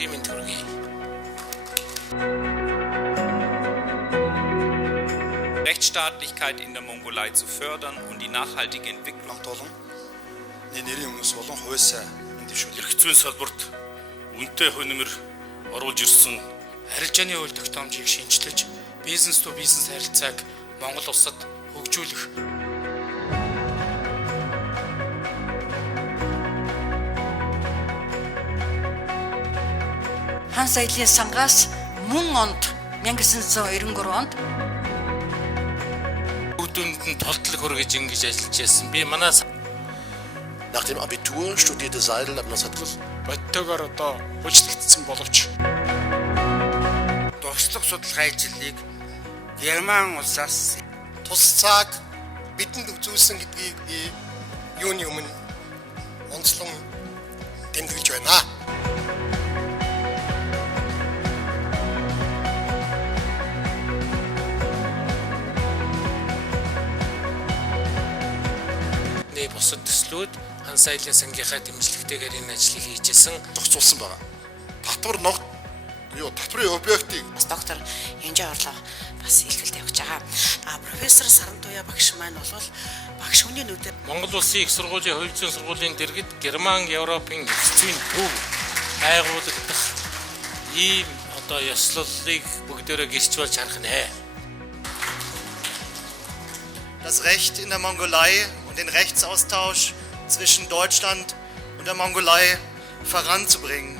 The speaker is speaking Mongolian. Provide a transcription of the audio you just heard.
Өнөөдрийн мэнд хүргэе. Rechtsstaatlichkeit in der Mongolei zu fördern und die nachhaltige Entwicklung. Эрх зүйн салбарт үнэтэй хөнөмөр оруулж ирсэн арилжааны үйл тогтоомжийг шинжилж, бизнес ту бизнес харилцааг Монгол улсад хөгжүүлэх. Хан соёлын сангаас мөн онд 1993 онд Бүгдүүнд нь толтлог хөргөж ингэж ажиллаж байсан. Би манай Nach dem Abitur studierte Seidel ab 1900. бодтойгоор одоо хүчлэгдсэн боловч Дурслаг судалгаа ажлыг Герман улсаас тус цаг бидэнд үзүүлсэн гэдгийг би юуны өмнө онцлон тэмдэглэж байна. бусад төслүүд хан соёлын сангийнхаа дэмжлэгтэйгээр энэ ажлыг хийжсэн. Зохицуулсан байна. Татвар ногд татврын объектыг доктор Янжаа Орлоо бас илтгэл тавьж байгаа. Профессор Сарантуя багш маань бол багш хүний нүдээр Монгол Улсын их сургуулийн хувь зүйн сургуулийн дэргэд Герман, Европын эрх зүйн төв байгуулагдах ийм одоо ёслолыг бүгдээрээ гэрч болж харах нэ. Das Recht in der Mongolei und den Rechtsaustausch zwischen Deutschland und der Mongolei voranzubringen.